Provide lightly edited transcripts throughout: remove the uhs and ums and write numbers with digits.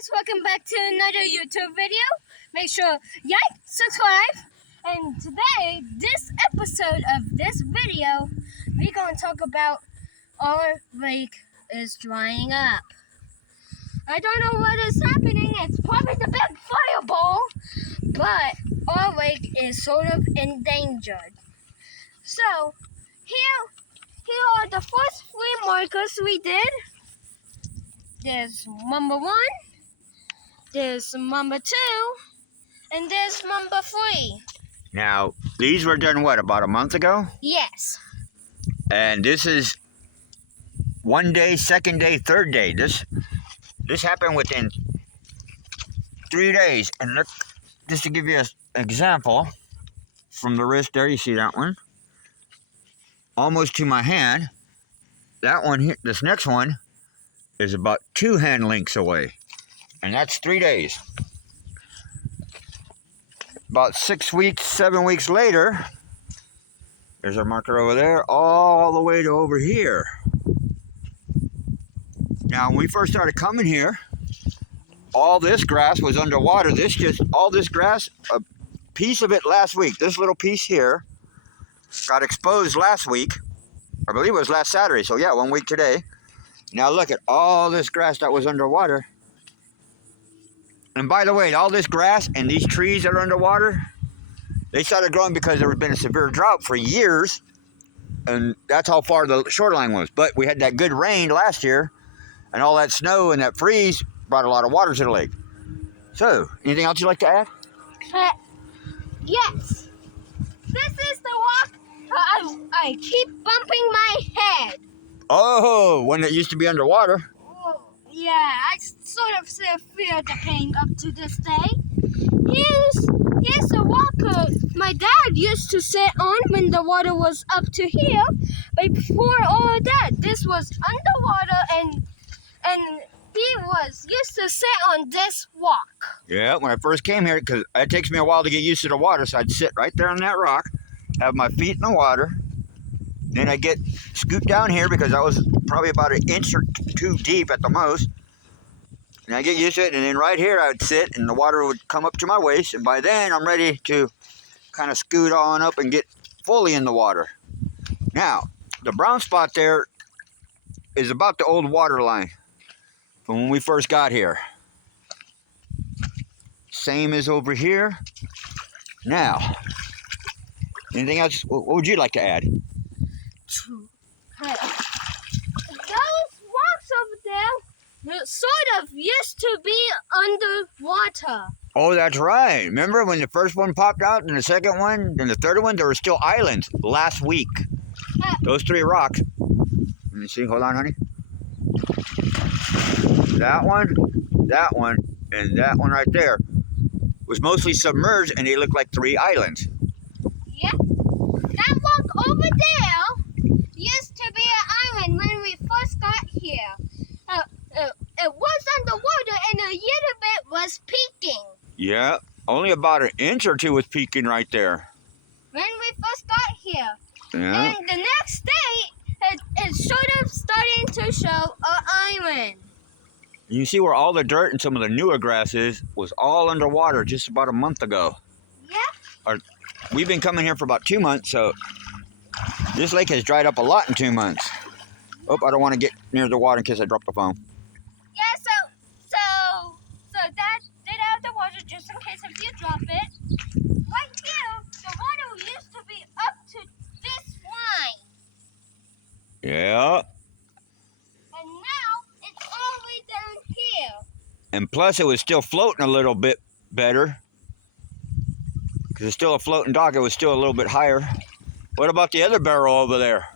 guys, welcome back to another YouTube video. Make sure like, subscribe, and today, this episode of this video, we're going to talk about our lake is drying up. I don't know what is happening. It's probably the big fireball, but our lake is sort of endangered. So, here are the first three markers we did. There's number 1, there's number 2, and there's number 3. Now, these were done, what, about a month ago? Yes. And this is one day, second day, third day. This happened within 3 days. And look, just to give you an example, from the wrist there, you see that one? Almost to my hand. That one here, this next one, is about 2 hand lengths away. And that's 3 days. About 6 weeks, 7 weeks later, there's our marker over there, all the way to over here. Now, when we first started coming here, all this grass was underwater. All this grass, a piece of it last week, this little piece here, got exposed last week. I believe it was last Saturday, so yeah, 1 week today. Now look at all this grass that was underwater. And by the way, all this grass and these trees that are underwater, they started growing because there had been a severe drought for years. And that's how far the shoreline was. But we had that good rain last year, and all that snow and that freeze brought a lot of water to the lake. So, anything else you'd like to add? Yes. This is the rock I keep bumping my head. Oh, one that used to be underwater. Oh, yeah, I sort of still feel the pain up to this day. Here's the rock my dad used to sit on when the water was up to here. But before all of that, this was underwater, and he used to sit on this rock. Yeah, when I first came here, because it takes me a while to get used to the water, so I'd sit right there on that rock, have my feet in the water. Then I get scooped down here because I was probably about 1 inch or 2 deep at the most. And I get used to it, and then right here I would sit, and the water would come up to my waist, and by then I'm ready to kind of scoot on up and get fully in the water. Now, the brown spot there is about the old water line from when we first got here. Same as over here. Now, anything else? What would you like to add? Those rocks over there sort of used to be underwater. Oh, that's right. Remember when the first one popped out and the second one and the third one? There were still islands last week. Those 3 rocks. Let me see. Hold on, honey. That one, and that one right there was mostly submerged, and they looked like 3 islands. Yep. That rock over there used to be an island when we first got here. It was underwater, and a little bit was peeking. Yeah, only about 1 inch or 2 was peeking right there. When we first got here. Yeah. And the next day, it's sort of starting to show an island. You see where all the dirt and some of the newer grass was all underwater just about a month ago. Yeah. We've been coming here for about 2 months, so this lake has dried up a lot in 2 months. Oh, I don't want to get near the water in case I drop the phone. Yeah, so that did out the water just in case if you drop it. Right here, the water used to be up to this line. Yeah. And now it's all the way down here. And plus, it was still floating a little bit better. Because it's still a floating dock, it was still a little bit higher. What about the other barrel over there?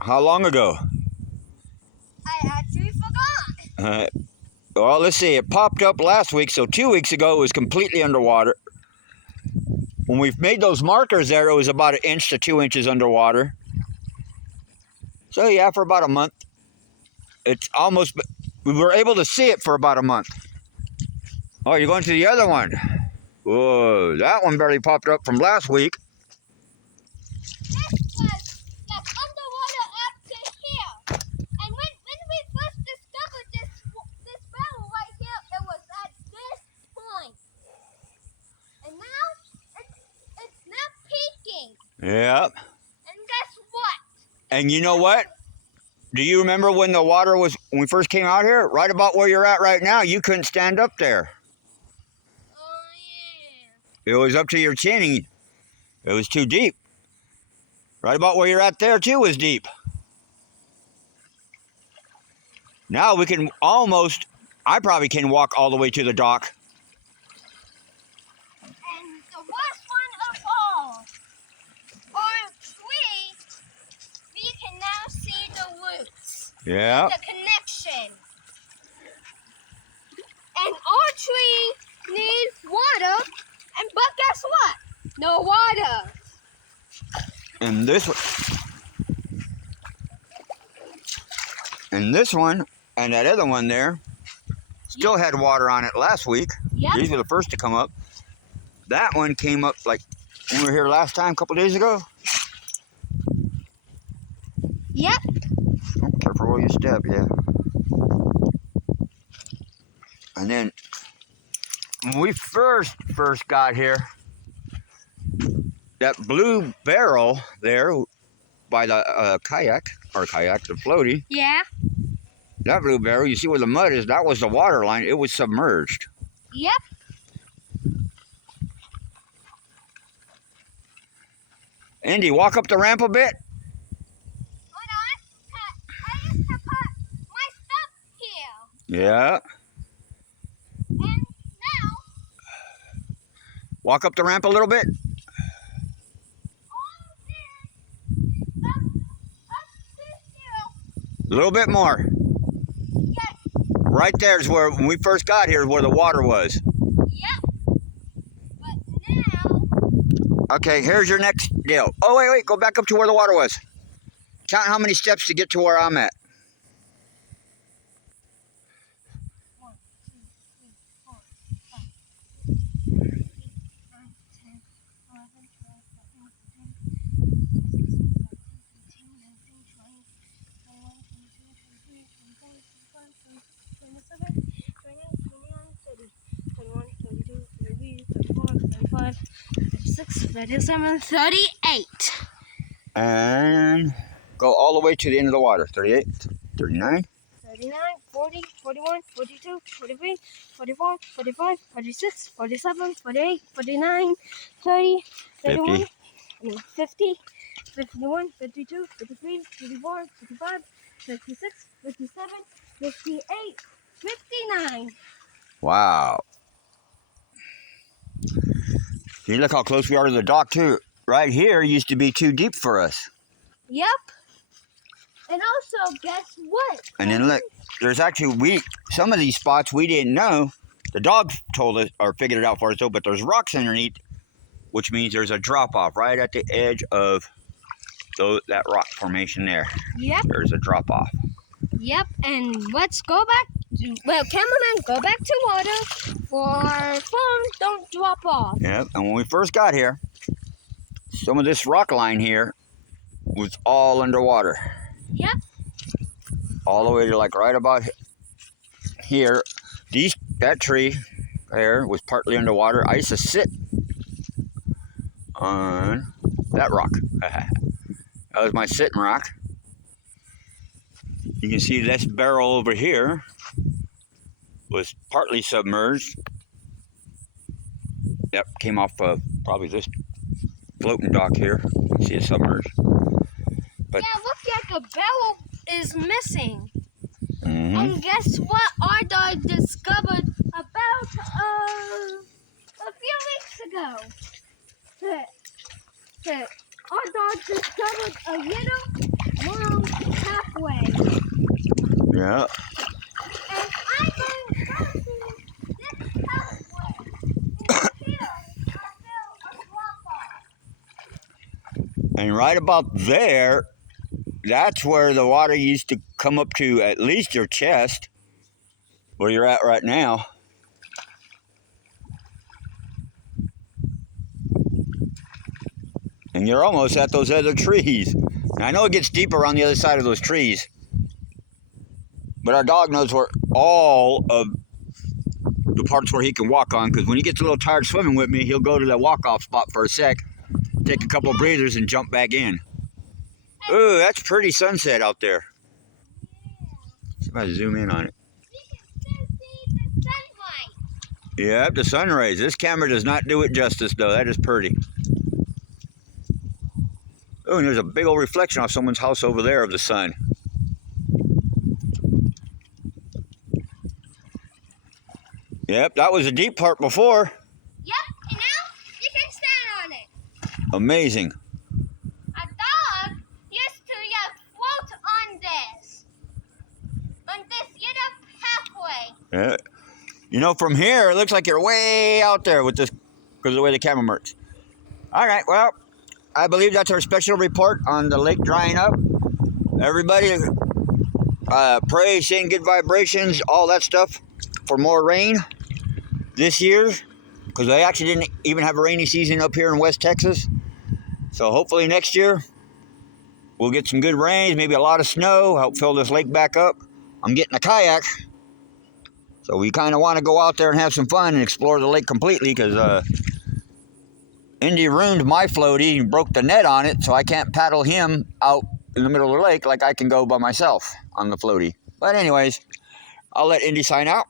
How long ago? I actually forgot. Well, let's see. It popped up last week, so 2 weeks ago it was completely underwater. When we made those markers there, it was about 1 inch to 2 inches underwater. So yeah, for about a month. it's almost, we were able to see it for about a month. Oh, you're going to the other one. Whoa, that one barely popped up from last week. This was like underwater up to here. And when we first discovered this barrel right here, it was at this point. And now it's now peaking. Yep. And guess what? And you know what? Do you remember when the water was, when we first came out here? Right about where you're at right now, you couldn't stand up there. Oh yeah. It was up to your chin. It was too deep. Right about where you're at there too was deep. Now we can almost, I probably can walk all the way to the dock. And the worst one of all, our tree, we can now see the roots. Yeah. The connection. And our tree needs water, but guess what? No water. And this one, and that other one there, still had water on it last week. Yep. These were the first to come up. That one came up like when we were here last time, a couple days ago. Yep. Oh, careful where you step, yeah. And then when we first got here, that blue barrel there by the kayak, the floaty, Yeah. that blue barrel, you see where the mud is, that was the water line. It was submerged. Yep. Andy, walk up the ramp a bit. Hold on. I used to put my stuff here. Yeah. And now, Walk up the ramp a little bit. all this up to here. A little bit more. Yes. Right there is where, when we first got here, is where the water was. Yep. But now, Okay, here's your next deal. Oh, wait, go back up to where the water was. Count how many steps to get to where I'm at. 1, 2, 3, 4, 5, 6, 7, 8, 9, 10, 11, 12, 13, 14, 15, 16, 17, 18, 19, 20, 21, 22, 23, 24, 25, 26, 27, 28, 29, 30, 31, 32, 33, 34, 35, 36, 37, 38. And go all the way to the end of the water. 38, 39. 39, 40, 41, 42, 43, 44, 45, 46, 47, 48, 49, 30, 31, 50, 51, 52, 53, 54, 55, 56, 57, 58, 59. Wow. See, look how close we are to the dock, too. Right here used to be too deep for us. Yep. And also, guess what? And then look, there's actually, some of these spots we didn't know. The dogs told us, or figured it out for us, though, but there's rocks underneath, which means there's a drop-off right at the edge of that rock formation there. Yep. There's a drop-off. Yep, and let's go back. Well, cameraman, go back to water for phone. Don't drop off. Yep, and when we first got here, some of this rock line here was all underwater. Yep. All the way to like right about here. That tree there was partly underwater. I used to sit on that rock. That was my sitting rock. You can see this barrel over here was partly submerged. Yep, came off probably this floating dock here. You see it submerged. But Yeah, look like a barrel is missing. mhm. And guess what our dog discovered about a few weeks ago? That our dog discovered a little long pathway. Yeah. And I'm going crossing this pathway. And here I feel a drop off. And right about there that's where the water used to come up to at least your chest, where you're at right now. And you're almost at those other trees. And I know it gets deeper on the other side of those trees, but our dog knows where all of the parts where he can walk on, because when he gets a little tired swimming with me, he'll go to that walk-off spot for a sec, take a couple breathers, and jump back in. Ooh, that's pretty sunset out there. See if I zoom in on it. Yeah, the sun rays. This camera does not do it justice, though. That is pretty. Oh, and there's a big old reflection off someone's house over there of the sun. Yep, that was a deep part before. Yep, and now you can stand on it. Amazing. A dog used to float on this little pathway. Yeah. You know, from here, it looks like you're way out there with this, because of the way the camera works. All right, well, I believe that's our special report on the lake drying up. Everybody, pray, send good vibrations, all that stuff for more rain this year, because they actually didn't even have a rainy season up here in West Texas. So hopefully next year we'll get some good rains, maybe a lot of snow, help fill this lake back up. I'm getting a kayak, so we kind of want to go out there and have some fun and explore the lake completely, because Indy ruined my floaty and broke the net on it, so I can't paddle him out in the middle of the lake like I can go by myself on the floaty. But anyways, I'll let Indy sign out.